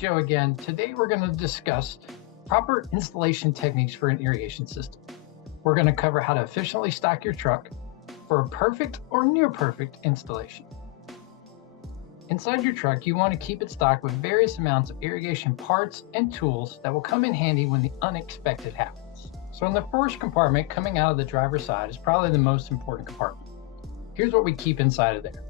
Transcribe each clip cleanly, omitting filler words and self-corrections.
Joe again. Today we're going to discuss proper installation techniques for an irrigation system. We're going to cover how to efficiently stock your truck for a perfect or near perfect installation. Inside your truck, you want to keep it stocked with various amounts of irrigation parts and tools that will come in handy when the unexpected happens. So in the first compartment, coming out of the driver's side, is probably the most important compartment. Here's what we keep inside of there.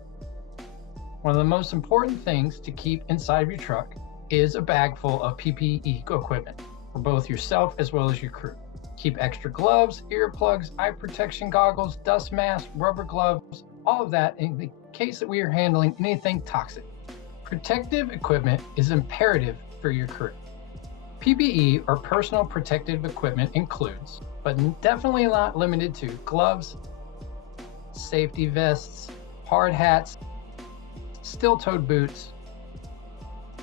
One of the most important things to keep inside of your truck is a bag full of PPE equipment for both yourself as well as your crew. Keep extra gloves, earplugs, eye protection goggles, dust masks, rubber gloves, all of that in the case that we are handling anything toxic. Protective equipment is imperative for your crew. PPE or personal protective equipment includes, but definitely not limited to, gloves, safety vests, hard hats, steel-toed boots,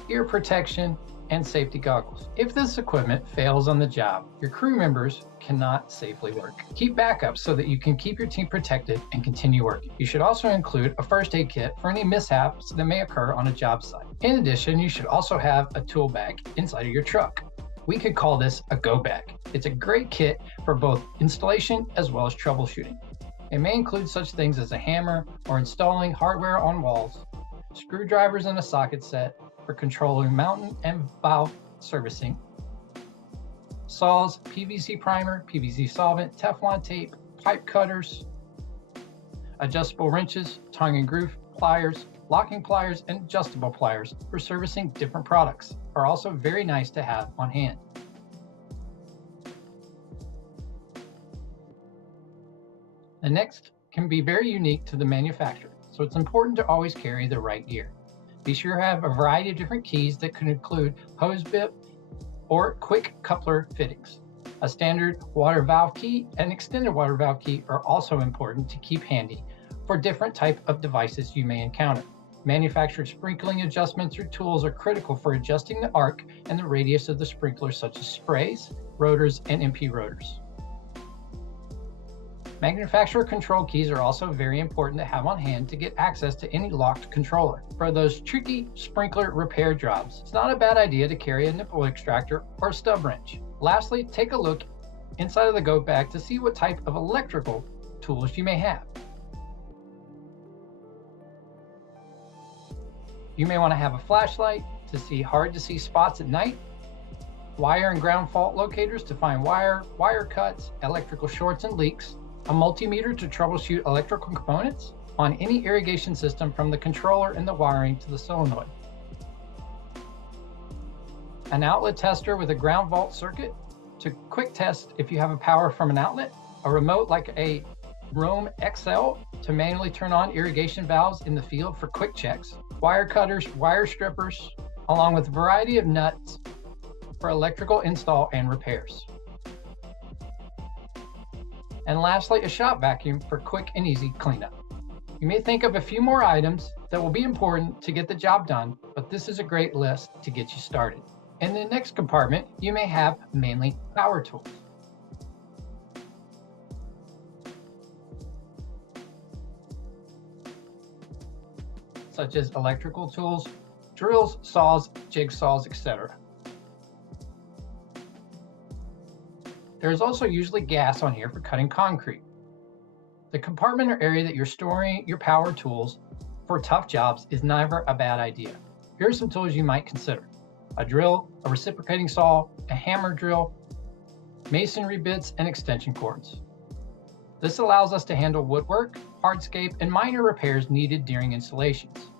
ear protection, and safety goggles. If this equipment fails on the job, your crew members cannot safely work. Keep backups so that you can keep your team protected and continue working. You should also include a first aid kit for any mishaps that may occur on a job site. In addition, you should also have a tool bag inside of your truck. We could call this a go bag. It's a great kit for both installation as well as troubleshooting. It may include such things as a hammer or installing hardware on walls, screwdrivers and a socket set for controlling mounting and valve servicing, saws, PVC primer, PVC solvent, Teflon tape, pipe cutters, adjustable wrenches, tongue and groove pliers, locking pliers, and adjustable pliers for servicing different products are also very nice to have on hand. The next can be very unique to the manufacturer, so it's important to always carry the right gear. Be sure to have a variety of different keys that can include hose bib or quick coupler fittings. A standard water valve key and extended water valve key are also important to keep handy for different type of devices you may encounter. Manufacturer sprinkling adjustments or tools are critical for adjusting the arc and the radius of the sprinkler, such as sprays, rotors, and MP rotors. Manufacturer control keys are also very important to have on hand to get access to any locked controller. For those tricky sprinkler repair jobs, it's not a bad idea to carry a nipple extractor or stub wrench. Lastly, take a look inside of the go bag to see what type of electrical tools you may have. You may want to have a flashlight to see hard to see spots at night, wire and ground fault locators to find wire cuts, electrical shorts and leaks, a multimeter to troubleshoot electrical components on any irrigation system from the controller and the wiring to the solenoid. An outlet tester with a ground fault circuit to quick test if you have a power from an outlet, a remote like a Roam XL to manually turn on irrigation valves in the field for quick checks, wire cutters, wire strippers, along with a variety of nuts for electrical install and repairs. And lastly, a shop vacuum for quick and easy cleanup. You may think of a few more items that will be important to get the job done, but this is a great list to get you started. In the next compartment, you may have mainly power tools. Such as electrical tools, drills, saws, jigsaws, etc. There is also usually gas on here for cutting concrete. The compartment or area that you're storing your power tools for tough jobs is never a bad idea. Here are some tools you might consider: a drill, a reciprocating saw, a hammer drill, masonry bits, and extension cords. This allows us to handle woodwork, hardscape, and minor repairs needed during installations.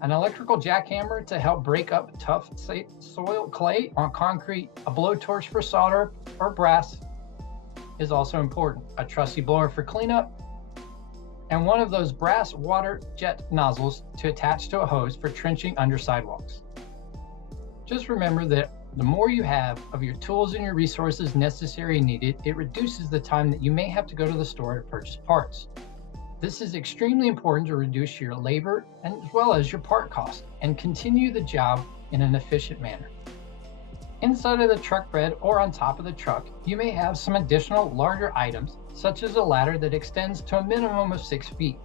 An electrical jackhammer to help break up tough soil clay on concrete, a blowtorch for solder or brass is also important, a trusty blower for cleanup, and one of those brass water jet nozzles to attach to a hose for trenching under sidewalks. Just remember that the more you have of your tools and your resources necessary and needed, it reduces the time that you may have to go to the store to purchase parts. This is extremely important to reduce your labor as well as your part cost and continue the job in an efficient manner. Inside of the truck bed or on top of the truck, you may have some additional larger items, such as a ladder that extends to a minimum of 6 feet.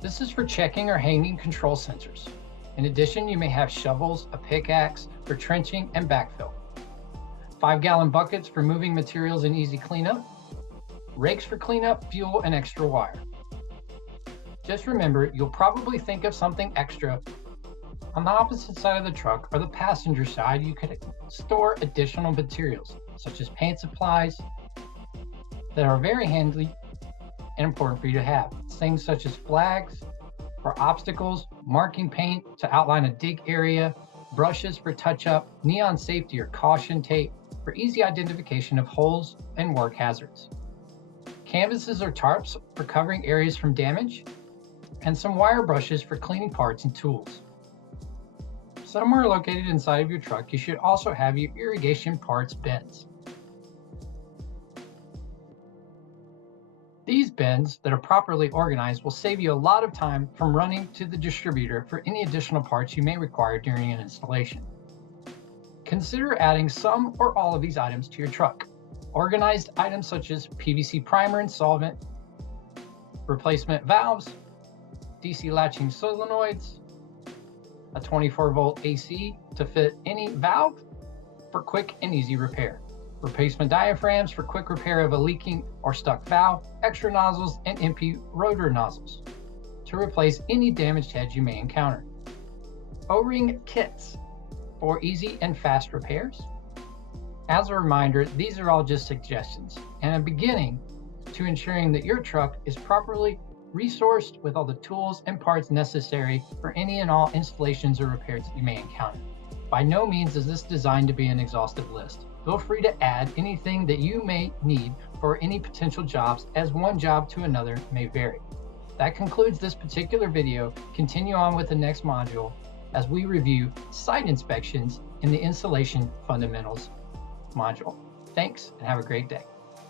This is for checking or hanging control sensors. In addition, you may have shovels, a pickaxe for trenching and backfill, 5-gallon buckets for moving materials and easy cleanup, rakes for cleanup, fuel, and extra wire. Just remember, you'll probably think of something extra. On the opposite side of the truck, or the passenger side, you could store additional materials, such as paint supplies, that are very handy and important for you to have. Things such as flags for obstacles, marking paint to outline a dig area, brushes for touch-up, neon safety or caution tape for easy identification of holes and work hazards, canvases or tarps for covering areas from damage, and some wire brushes for cleaning parts and tools. Somewhere located inside of your truck, you should also have your irrigation parts bins. These bins that are properly organized will save you a lot of time from running to the distributor for any additional parts you may require during an installation. Consider adding some or all of these items to your truck. Organized items such as PVC primer and solvent, replacement valves, DC latching solenoids, a 24-volt AC to fit any valve for quick and easy repair, replacement diaphragms for quick repair of a leaking or stuck valve, extra nozzles and empty rotor nozzles to replace any damaged heads you may encounter, O-ring kits for easy and fast repairs. As a reminder, these are all just suggestions and a beginning to ensuring that your truck is properly resourced with all the tools and parts necessary for any and all installations or repairs that you may encounter. By no means is this designed to be an exhaustive list. Feel free to add anything that you may need for any potential jobs, as one job to another may vary. That concludes this particular video. Continue on with the next module as we review site inspections in the installation fundamentals module. Thanks and have a great day.